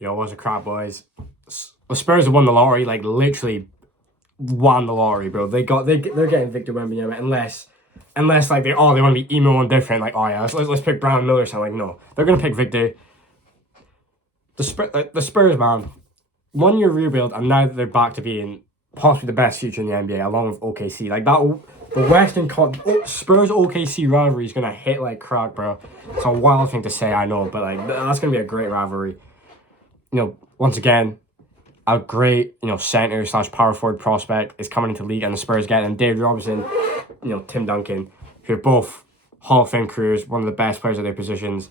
Yo, what's a crap, boys? The Spurs have won the lottery, like literally won the lottery, bro. They're getting Victor Wembanyama unless like they want to be emo and different, like oh yeah, let's pick Brown Miller or something. Like no, they're gonna pick Victor. The Spurs, man, 1 year rebuild, and now that they're back to being possibly the best future in the NBA, along with OKC, like that. The Spurs OKC rivalry is gonna hit like crack, bro. It's a wild thing to say, I know, but like that's gonna be a great rivalry. Once again, a great, center / power forward prospect is coming into the league, and the Spurs get him. David Robinson, Tim Duncan, who are both Hall of Fame careers, one of the best players at their positions.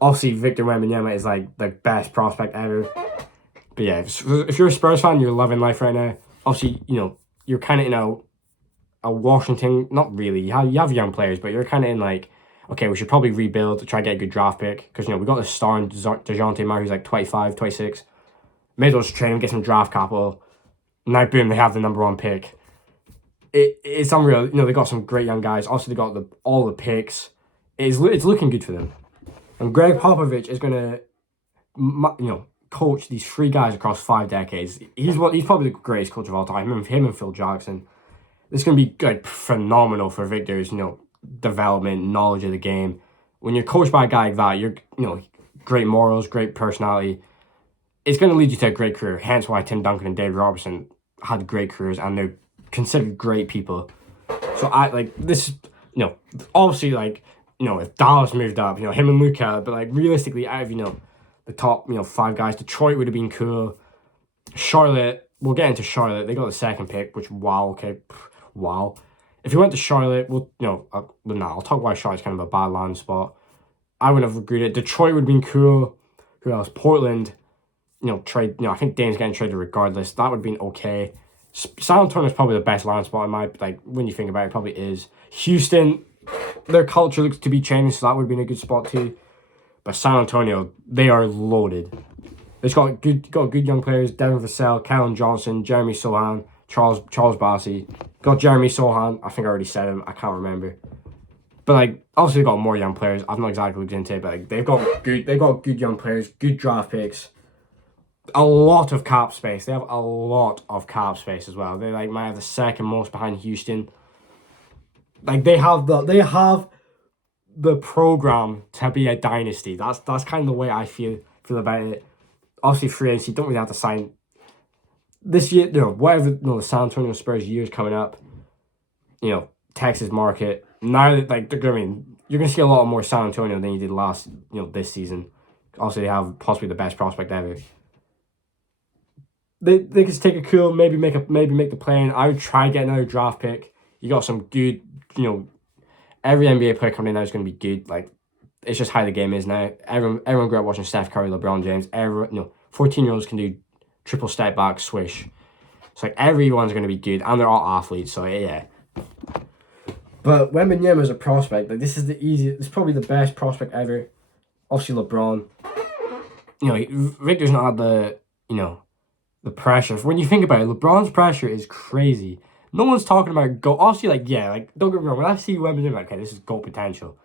Obviously, Victor Wembanyama is like the best prospect ever. But yeah, if you're a Spurs fan, you're loving life right now. Obviously, you're kind of in a Washington, not really. You have young players, but you're kind of in like, okay, we should probably rebuild to try to get a good draft pick. Because, we got this star in DeJounte Murray who's like 25, 26. May as well just train him, get some draft capital. Now, boom, they have the number 1 pick. It's unreal. They got some great young guys. Also, they got all the picks. It's looking good for them. And Greg Popovich is going to, coach these 3 guys across 5 decades. He's probably the greatest coach of all time. Him and Phil Jackson. It's going to be like phenomenal for Victor's, development, knowledge of the game. When you're coached by a guy like that, you're, great morals, great personality. It's going to lead you to a great career. Hence why Tim Duncan and David Robertson had great careers, and they're considered great people. So this, obviously if Dallas moved up, him and Luka, but like realistically, out of the top 5 guys, Detroit would have been cool. Charlotte, we'll get into Charlotte. They got the 2nd pick, which wow. If you went to Charlotte, I'll talk why Charlotte's kind of a bad land spot. I wouldn't have agreed it. Detroit would have been cool. Who else? Portland. Trade. I think Dame's getting traded regardless. That would have been okay. San Antonio is probably the best land spot in my when you think about it, probably is. Houston, their culture looks to be changing, so that would have been a good spot too. But San Antonio, they are loaded. They've got good young players: Devin Vassell, Kellen Johnson, Jeremy Sohan, Charles Bassey. Got Jeremy Sohan. I think I already said him. I can't remember. But obviously they've got more young players. I've not exactly looked into it, but they've got good young players, good draft picks. A lot of cap space. They have a lot of cap space as well. They might have the 2nd most behind Houston. They have the program to be a dynasty. That's kind of the way I feel about it. Obviously, free agency, don't really have to sign this year. Whatever. The San Antonio Spurs year is coming up. Texas market. Now that you're gonna see a lot more San Antonio than you did last. This season. Also, they have possibly the best prospect ever. They could take a cool, maybe make the play-in. I would try to get another draft pick. You got some good, every NBA player coming in now is going to be good. It's just how the game is now. Everyone grew up watching Steph Curry, LeBron James. 14-year-olds can do triple step back swish. It's everyone's going to be good, and they're all athletes. So yeah. But Wembanyama is a prospect. This is the easiest. It's probably the best prospect ever. Obviously LeBron. Victor's not had the the pressure. When you think about it, LeBron's pressure is crazy. No one's talking about GOAT. Obviously, don't get me wrong. When I see Wembanyama, okay, this is GOAT potential.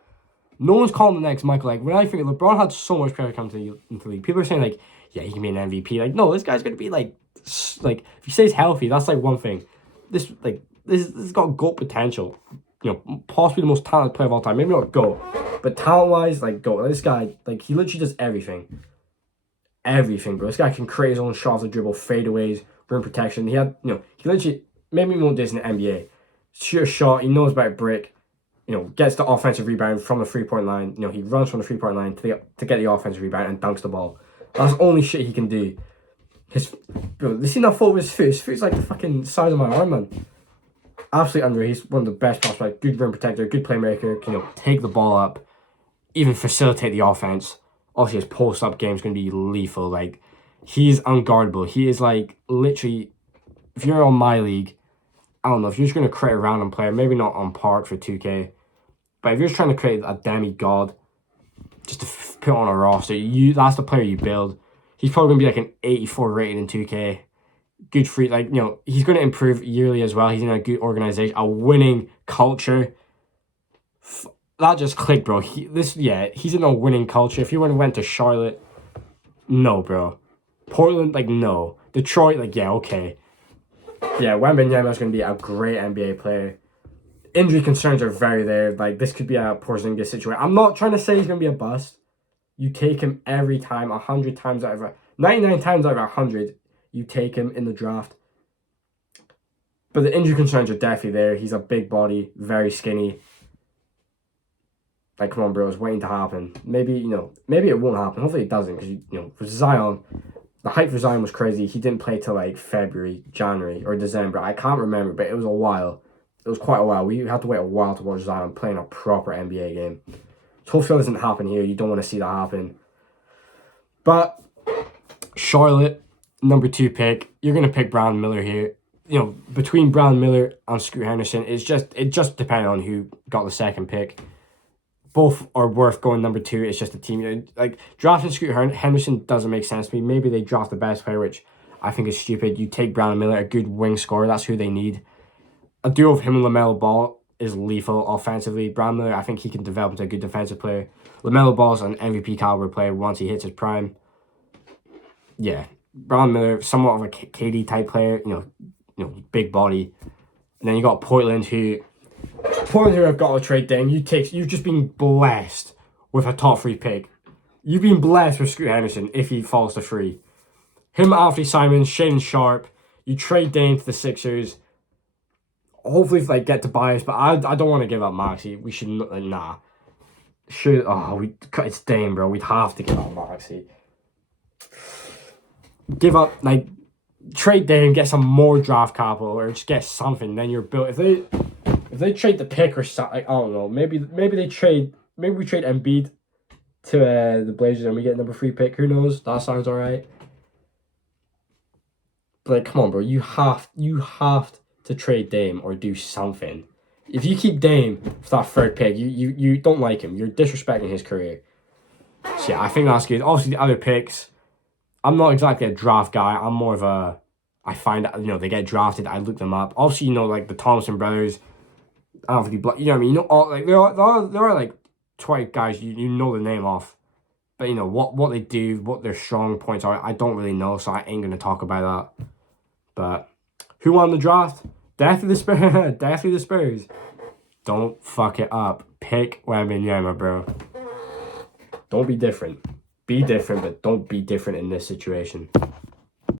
No one's calling the next Michael. When I think LeBron had so much pressure coming into the league, people are saying yeah, he can be an MVP. No, this guy's gonna be if he stays healthy, that's one thing. This has got GOAT potential. Possibly the most talented player of all time. Maybe not GOAT, but talent-wise, GOAT. This guy, he literally does everything. Everything, bro. This guy can create his own shot off the dribble, fadeaways, rim protection. He literally, maybe he won't do this in the NBA. Shoot a shot, he knows about brick, gets the offensive rebound from the 3-point line. He runs from the 3-point line to get the offensive rebound and dunks the ball. That's the only shit he can do. Bro, you seen that photo of his foot? His foot's the fucking size of my arm, man. Absolutely unreal. He's one of the best prospects. Good rim protector, good playmaker, can take the ball up, even facilitate the offense. Obviously, his post-up game is going to be lethal. He's unguardable. He is, literally, if you're on my league, I don't know, if you're just going to create a random player, maybe not on Park for 2K, but if you're just trying to create a demigod, just to put on a roster, that's the player you build. He's probably going to be an 84 rated in 2K. Good free, he's going to improve yearly as well. He's in a good organization, a winning culture. That just clicked, bro. He's in a winning culture. If he went to Charlotte, no, bro. Portland, like, no. Detroit, like, yeah, okay. Yeah, Wembanyama is going to be a great NBA player. Injury concerns are very there. Like, this could be a Porzingis situation. I'm not trying to say he's going to be a bust. You take him every time, 100 times out of 99 times out of 100, you take him in the draft. But the injury concerns are definitely there. He's a big body, very skinny. Like, come on, bro, it's waiting to happen. Maybe it won't happen. Hopefully it doesn't, because, for Zion, the hype for Zion was crazy. He didn't play till, like, February, January, or December. I can't remember, but it was a while. It was quite a while. We had to wait a while to watch Zion playing a proper NBA game. So hopefully it doesn't happen here. You don't want to see that happen. But Charlotte, number 2 pick. You're going to pick Brandon Miller here. Between Brandon Miller and Scoot Henderson, it just depends on who got the second pick. Both are worth going number 2. It's just a team. Like, drafting Scoot Henderson doesn't make sense to me. Maybe they draft the best player, which I think is stupid. You take Brandon Miller, a good wing scorer. That's who they need. A duo of him and LaMelo Ball is lethal offensively. Brandon Miller, I think he can develop into a good defensive player. LaMelo Ball's an MVP caliber player once he hits his prime. Yeah. Brandon Miller, somewhat of a KD type player. Big body. And then you got Portland who have got to trade Dame. You've just been blessed with a top 3 pick. You've been blessed with Scoot Henderson if he falls to 3. Him, Anthony Simons, Shaedon Sharpe. You trade Dame to the Sixers. Hopefully, get Tobias, but I don't want to give up Maxey. We should nah. It's Dame, bro. We'd have to give up Maxey. Give up trade Dame, get some more draft capital, or just get something. Then you're built. If they trade the pick or something, I don't know. Maybe we trade Embiid to the Blazers and we get number 3 pick. Who knows? That sounds alright. But come on, bro. You have to trade Dame or do something. If you keep Dame for that 3rd pick, you don't like him. You're disrespecting his career. So yeah, I think that's good. Obviously, the other picks, I'm not exactly a draft guy. I'm more of a, I find out, they get drafted. I look them up. Obviously, the Thompson brothers. I don't think you know what I mean. All there are 20 guys you know the name of, but what they do, what their strong points are, I don't really know. So I ain't gonna talk about that. But who won the draft? Definitely the Spurs. Definitely the Spurs. Don't fuck it up. Pick Wembanyama, bro. Don't be different. Be different, but don't be different in this situation.